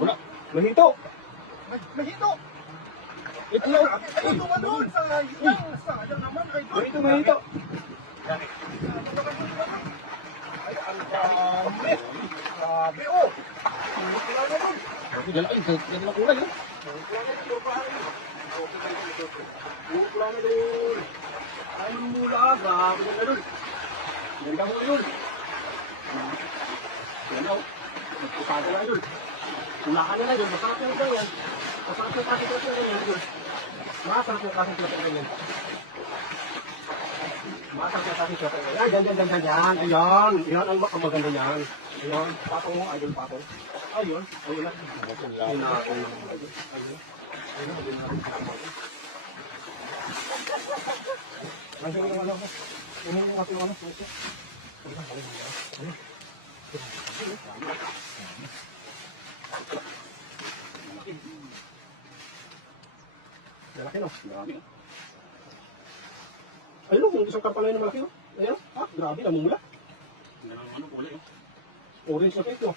Wala. Mahito. Mahito. Ito lang. Ano ba doon? Sayang naman, idol. Mahito. Ay, ang dami. Grabe, oh. Wala na doon. Tapi dala ay, dala na kulay. Wala na doon. Ay, mula. Grabe na doon. Ganda mo yun. Ganda, oh. Magpusado na doon. Ulakan na doon. Masarap yung ganyan. Masarap yung kasi yung ganyan doon. Masarap yung kasi yung ganyan. Masarap yung kasi yung ganyan. Ay, ganyan. Ayan. Ayan ang maganda niyan. Ayan. Patong mo. Idol patong. Ayun. Ayun na. Ayun na. Malaki no? Grabe. Ayun no, isang karpalay na malaki no? Ayan, grabe, namumula. Orange na pito.